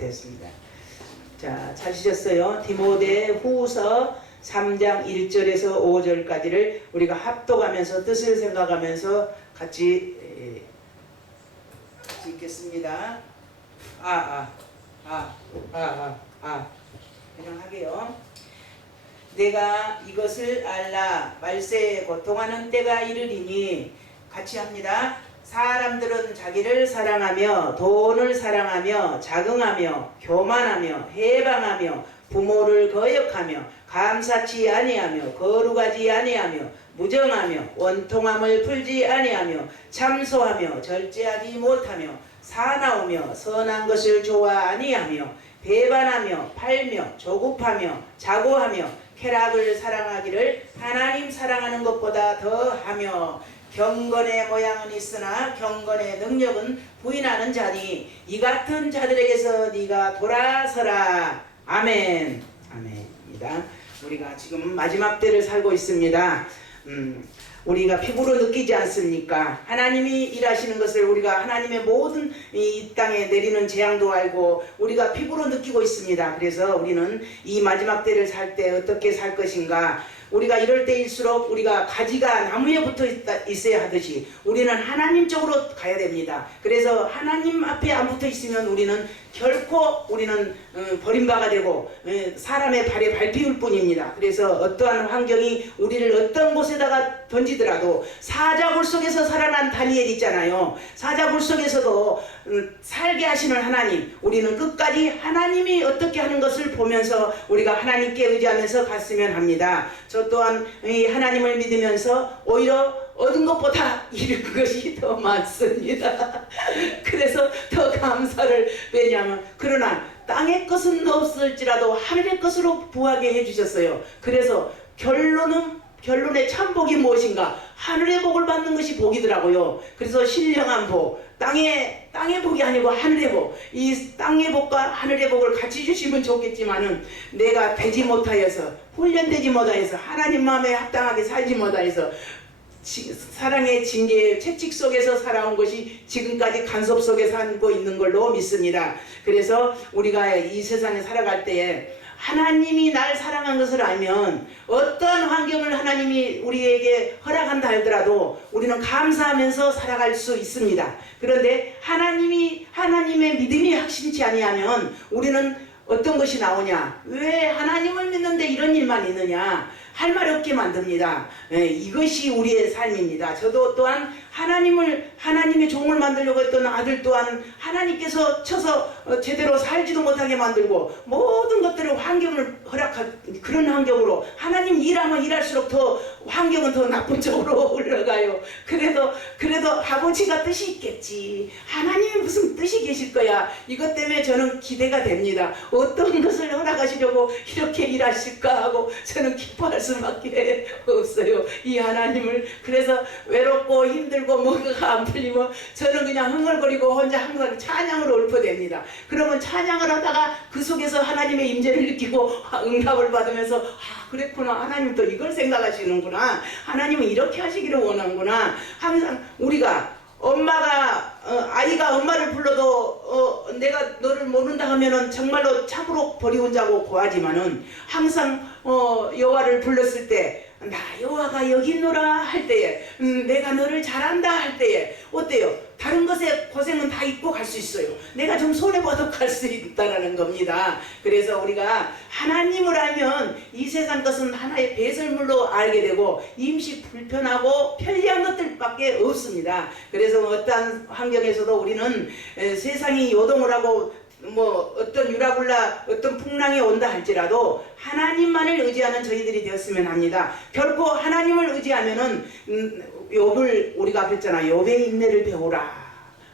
됐습니다. 자, 찾으셨어요? 디모데 후서 3장 1절에서 5절까지를 우리가 합독하면서 뜻을 생각하면서 같이 읽겠습니다. 그냥 하게요. 내가 이것을 알라 말세에 고통하는 때가 이르리니, 같이 합니다. 사람들은 자기를 사랑하며 돈을 사랑하며 자긍하며 교만하며 해방하며 부모를 거역하며 감사치 아니하며 거룩하지 아니하며 무정하며 원통함을 풀지 아니하며 참소하며 절제하지 못하며 사나우며 선한 것을 좋아 아니하며 배반하며 팔며 조급하며 자고하며 쾌락을 사랑하기를 하나님 사랑하는 것보다 더하며 경건의 모양은 있으나 경건의 능력은 부인하는 자니 이 같은 자들에게서 네가 돌아서라. 아멘. 아멘입니다. 우리가 지금 마지막 때를 살고 있습니다. 우리가 피부로 느끼지 않습니까? 하나님이 일하시는 것을 우리가 하나님의 모든 이 땅에 내리는 재앙도 알고 우리가 피부로 느끼고 있습니다. 그래서 우리는 이 마지막 때를 살 때 어떻게 살 것인가? 우리가 이럴 때일수록 우리가 가지가 나무에 붙어 있어야 하듯이 우리는 하나님 쪽으로 가야 됩니다. 그래서 하나님 앞에 안 붙어 있으면 우리는 결코 우리는 버림받아가 되고 사람의 발에 밟힐 뿐입니다. 그래서 어떠한 환경이 우리를 어떤 곳에다가 던지더라도 사자굴 속에서 살아난 다니엘 있잖아요. 사자굴 속에서도 살게 하시는 하나님, 우리는 끝까지 하나님이 어떻게 하는 것을 보면서 우리가 하나님께 의지하면서 갔으면 합니다. 저 또한 하나님을 믿으면서 오히려 얻은 것보다 잃은 것이 더 많습니다. 그래서 더 감사를, 왜냐하면 그러나 땅의 것은 없을지라도 하늘의 것으로 부하게 해주셨어요. 그래서 결론의 참복이 무엇인가? 하늘의 복을 받는 것이 복이더라고요. 그래서 신령한 복, 땅의 복이 아니고 하늘의 복, 이 땅의 복과 하늘의 복을 같이 주시면 좋겠지만은 내가 되지 못하여서, 훈련되지 못하여서, 하나님 마음에 합당하게 살지 못하여서 사랑의 징계의 채찍 속에서 살아온 것이 지금까지 간섭 속에 살고 있는 걸로 믿습니다. 그래서 우리가 이 세상에 살아갈 때에 하나님이 날 사랑한 것을 알면 어떤 환경을 하나님이 우리에게 허락한다 하더라도 우리는 감사하면서 살아갈 수 있습니다. 그런데 하나님의 믿음이 확신치 아니하면 우리는 어떤 것이 나오냐? 왜 하나님을 믿는데 이런 일만 있느냐? 할 말 없게 만듭니다. 이것이 우리의 삶입니다. 저도 또한 하나님의 종을 만들려고 했던 아들 또한 하나님께서 쳐서 제대로 살지도 못하게 만들고 모든 것들을 환경을 허락한 그런 환경으로 하나님 일하면 일할수록 더 환경은 더 나쁜 쪽으로 올라가요. 그래도 아버지가 뜻이 있겠지. 하나님이 무슨 뜻이 계실 거야. 이것 때문에 저는 기대가 됩니다. 어떤 것을 허락하시려고 이렇게 일하실까 하고 저는 기뻐할 수밖에 없어요. 이 하나님을. 그래서 외롭고 힘들고 뭔가가 안 풀리면 저는 그냥 흥얼거리고 혼자 항상 찬양으로 읊어댑니다. 그러면 찬양을 하다가 그 속에서 하나님의 임재를 느끼고 응답을 받으면서 그랬구나. 하나님 또 이걸 생각하시는구나. 하나님은 이렇게 하시기를 원하는구나. 항상 우리가 아이가 엄마를 불러도 내가 너를 모른다 하면은 정말로 참으로 버리고 자고 고하지만은 항상 여호와를 불렀을 때 나 여호와가 여기 있노라 할 때에 내가 너를 잘한다 할 때에 어때요? 다른 것에 고생은 다 잊고 갈 수 있어요. 내가 좀 손해봐도 갈 수 있다는 겁니다. 그래서 우리가 하나님을 알면 이 세상 것은 하나의 배설물로 알게 되고 임시 불편하고 편리한 것들밖에 없습니다. 그래서 어떠한 환경에서도 우리는 세상이 요동을 하고 어떤 유라굴라 어떤 풍랑이 온다 할지라도 하나님만을 의지하는 저희들이 되었으면 합니다. 결코 하나님을 의지하면은 욥을 우리가 배웠잖아요. 욥의 인내를 배우라.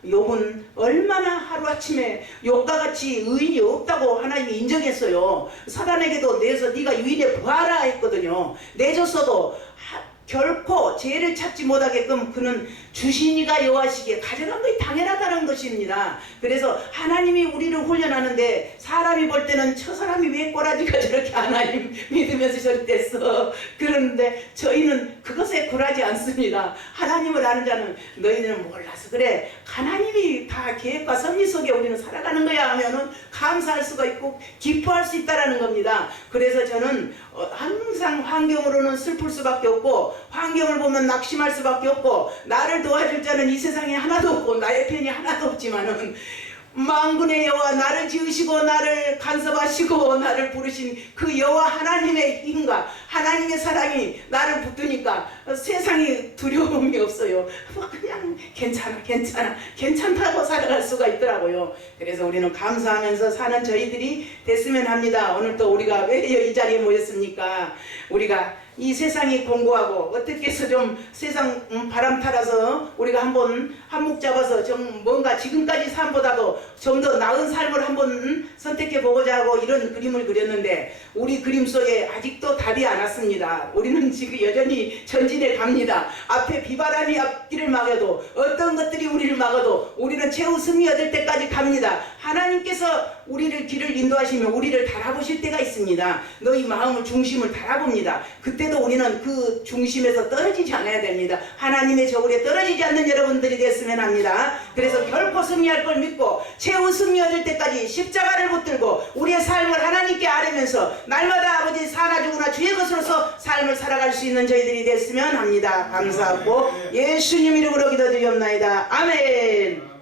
욥은 얼마나 하루아침에 욥과 같이 의인이 없다고 하나님이 인정했어요. 사단에게도 내서 네가 유인해 보아라 했거든요. 내줬어도 결코 죄를 찾지 못하게끔 그는 주시니가 여호와시기에 가져간 것이 당연하다는 것입니다. 그래서 하나님이 우리를 훈련하는데 사람이 볼 때는 저 사람이 왜 꼬라지가 저렇게 하나님 믿으면서 저렇게 됐어. 그런데 저희는 그것에 굴하지 않습니다. 하나님을 아는 자는 너희는 몰라서 그래. 하나님이 다 계획과 섭리 속에 우리는 살아가는 거야 하면은 감사할 수가 있고 기뻐할 수 있다라는 겁니다. 그래서 저는 항상 환경으로는 슬플 수밖에 없고 환경을 보면 낙심할 수밖에 없고 나를 도와줄 자는 이 세상에 하나도 없고 나의 편이 하나도 없지만은 만군의 여호와 나를 지으시고 나를 간섭하시고 나를 부르신 그 여호와 하나님의 힘과 하나님의 사랑이 나를 붙드니까 세상에 두려움이 없어요. 그냥 괜찮다고 살아갈 수가 있더라고요. 그래서 우리는 감사하면서 사는 저희들이 됐으면 합니다. 오늘 또 우리가 왜 이 자리에 모였습니까? 우리가 이 세상이 공고하고 어떻게 해서 좀 세상 바람 타라서 우리가 한번 한몫 잡아서 좀 뭔가 지금까지 삶보다도 좀 더 나은 삶을 한번 선택해 보고자 하고 이런 그림을 그렸는데 우리 그림 속에 아직도 답이 안 왔습니다. 우리는 지금 여전히 전진해 갑니다. 앞에 비바람이 앞길을 막아도 어떤 것들이 우리를 막아도 우리는 최후 승리 얻을 때까지 갑니다. 하나님께서 우리를 길을 인도하시며 우리를 달아보실 때가 있습니다. 너희 마음을 중심을 달아봅니다. 그때도 우리는 그 중심에서 떨어지지 않아야 됩니다. 하나님의 저울에 떨어지지 않는 여러분들이 됐으면 합니다. 그래서 결코 승리할 걸 믿고 최후 승리 얻을 때까지 십자가를 붙들고 우리의 삶을 하나님께 아뢰면서 날마다 아버지 사나 죽으나 주의 것으로서 삶을 살아갈 수 있는 저희들이 됐으면 합니다. 감사하고 예수님 이름으로 기도드리옵나이다. 아멘.